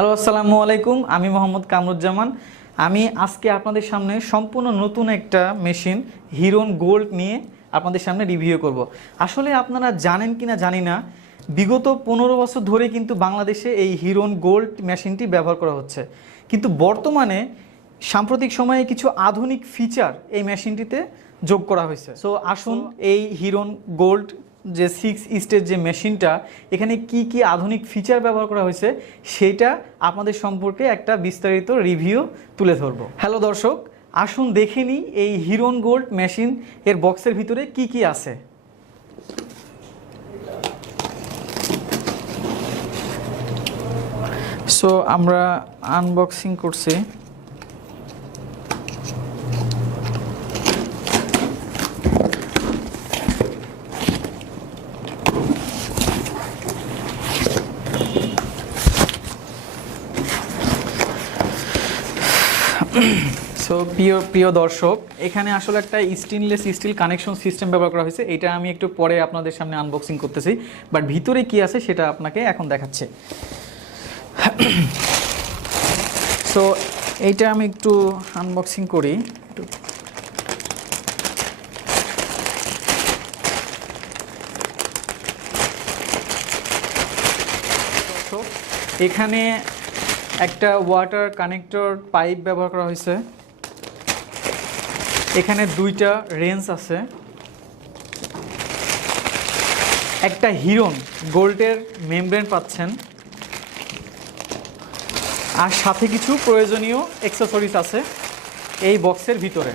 Hello আসসালামু আলাইকুম। আমি মোহাম্মদ কামরুজ্জামান। আমি আজকে আপনাদের সামনে সম্পূর্ণ নতুন একটা মেশিন হিরোন গোল্ড নিয়ে আপনাদের সামনে রিভিউ করব। আসলে আপনারা জানেন কি না জানি না বিগত পনেরো বছর ধরে কিন্তু বাংলাদেশে এই হিরোন গোল্ড মেশিনটি ব্যবহার করা হচ্ছে। কিন্তু বর্তমানে সাম্প্রতিক সময়ে কিছু আধুনিক ফিচার এই মেশিনটিতে যোগ করা হয়েছে। সো আসুন এই হিরোন গোল্ড যে সিক্স স্টেজ যে মেশিনটা, এখানে কি কি আধুনিক ফিচার ব্যবহার করা হয়েছে, সেটা আপনাদের সম্পর্কে একটা বিস্তারিত রিভিউ তুলে ধরবো। হ্যালো দর্শক, আসুন দেখে নিই এই হিরোন গোল্ড মেশিন এর বক্সের ভিতরে কি কি আছে। সো আমরা আনবক্সিং করছি। সো প্রিয় প্রিয় দর্শক, এখানে আসলে একটা স্টেনলেস স্টিল কানেকশন সিস্টেম ব্যবহার করা হয়েছে। এটা আমি একটু পরে আপনাদের সামনে আনবক্সিং করতেছি। বাট ভিতরে কি আছে সেটা আপনাকে এখন দেখাচ্ছে। সো এইটা আমি একটু আনবক্সিং করি। এখানে একটা ওয়াটার কানেক্টর পাইপ ব্যবহার করা হয়েছে। এখানে দুইটা রেঞ্জ আছে। একটা হিরোন গোল্ডের মেমব্রেন পাচ্ছেন। আর সাথে কিছু প্রয়োজনীয় অ্যাক্সেসরিজ আছে এই বক্সের ভিতরে।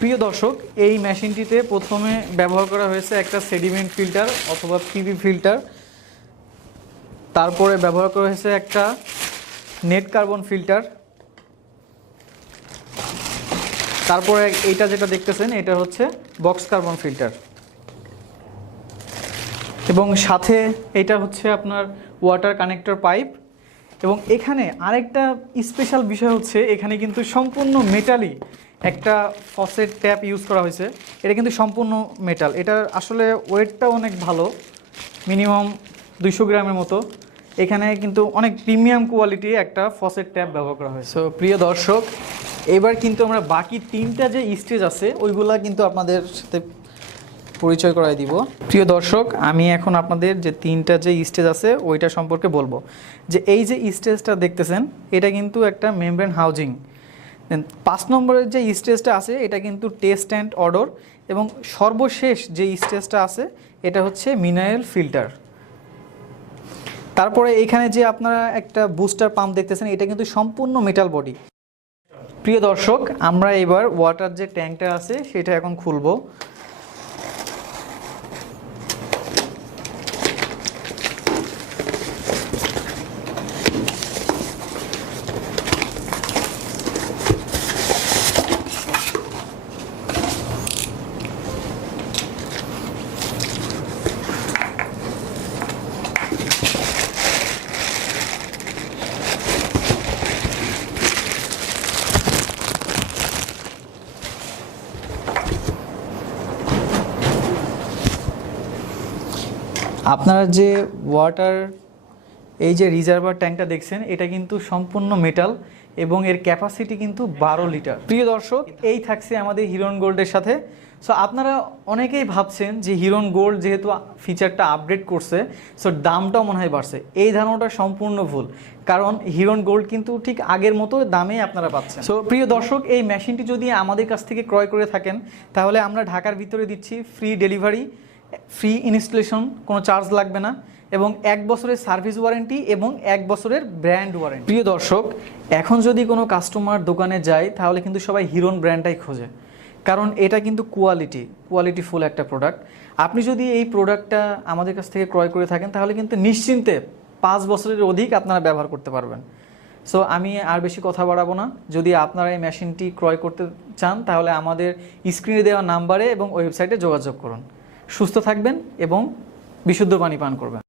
প্রিয় দর্শক, এই মেশিনটিতে প্রথমে ব্যবহার করা হয়েছে একটা সেডিমেন্ট ফিল্টার অথবা পিভি ফিল্টার তারপরে ব্যবহার করা হয়েছে একটা নেট কার্বন ফিল্টার। তারপরে এইটা যেটা দেখতেছেন, এটা হচ্ছে বক্স কার্বন ফিল্টার। এবং সাথে এটা হচ্ছে আপনার ওয়াটার কানেক্টর পাইপ। এবং এখানে আরেকটা স্পেশাল বিষয় হচ্ছে, এখানে কিন্তু সম্পূর্ণ মেটালি একটা ফসেট ট্যাপ ইউজ করা হয়েছে। এটা কিন্তু সম্পূর্ণ মেটাল। এটার আসলে ওয়েটটা অনেক ভালো, মিনিমাম দুইশো গ্রামের মতো। এখানে কিন্তু অনেক প্রিমিয়াম কোয়ালিটি একটা ফসেট ট্যাপ ব্যবহার করা হয় সো প্রিয় দর্শক, এবার কিন্তু আমরা বাকি তিনটা যে স্টেজ আছে, ওইগুলা কিন্তু আপনাদের সাথে পরিচয় করাই দিব। প্রিয় দর্শক, আমি এখন আপনাদের যে তিনটা যে স্টেজ আছে, ওইটা সম্পর্কে বলব। যে এই যে স্টেজটা দেখতেছেন, এটা কিন্তু একটা মেমব্রেন হাউজিং পাঁচ নম্বরের যে স্টেজটা আছে, এটা কিন্তু টেস্ট অ্যান্ড অর্ডার এবং সর্বশেষ যে স্টেজটা আছে, এটা হচ্ছে মিনারেল ফিল্টার তারপরে এখানে যে আপনারা একটা বুস্টার পাম্প দেখতেছেন, এটা কিন্তু সম্পূর্ণ মেটাল বডি প্রিয় দর্শক, আমরা এবার ওয়াটার যে ট্যাঙ্কটা আছে, সেটা এখন খুলবো। আপনারা যে ওয়াটার এই যে রিজার্ভার ট্যাঙ্কটা দেখছেন, এটা কিন্তু সম্পূর্ণ মেটাল এবং এর ক্যাপাসিটি কিন্তু বারো লিটার প্রিয় দর্শক, এই থাকছে আমাদের হিরন গোল্ডের সাথে। সো আপনারা অনেকেই ভাবছেন যে হিরন গোল্ড যেহেতু ফিচারটা আপডেট করছে সো দামটাও মনে হয় বাড়ছে। এই ধারণাটা সম্পূর্ণ ভুল। কারণ হিরন গোল্ড কিন্তু ঠিক আগের মতো দামে আপনারা পাচ্ছেন। সো প্রিয় দর্শক, এই মেশিনটি যদি আমাদের কাছ থেকে ক্রয় করে থাকেন, তাহলে আমরা ঢাকার ভিতরে দিচ্ছি ফ্রি ডেলিভারি ফ্রি ইনস্টলেশন, কোনো চার্জ লাগবে না এবং এক বছরের সার্ভিস ওয়ারেন্টি এবং এক বছরের ব্র্যান্ড ওয়ারেন্টি। প্রিয় দর্শক, এখন যদি কোনো কাস্টমার দোকানে যায়, তাহলে কিন্তু সবাই হিরোন ব্র্যান্ডটাই খোঁজে। কারণ এটা কিন্তু কোয়ালিটি কোয়ালিটি ফুল একটা প্রোডাক্ট। আপনি যদি এই প্রোডাক্টটা আমাদের কাছ থেকে ক্রয় করে থাকেন, তাহলে কিন্তু নিশ্চিন্তে পাঁচ বছরের অধিক আপনারা ব্যবহার করতে পারবেন। সো আমি আর বেশি কথা বাড়াবো না। যদি আপনারা এই মেশিনটি ক্রয় করতে চান, তাহলে আমাদের স্ক্রিনে দেওয়া নাম্বারে এবং ওয়েবসাইটে যোগাযোগ করুন। সুস্থ থাকবেন এবং বিশুদ্ধ পানি পান করবেন।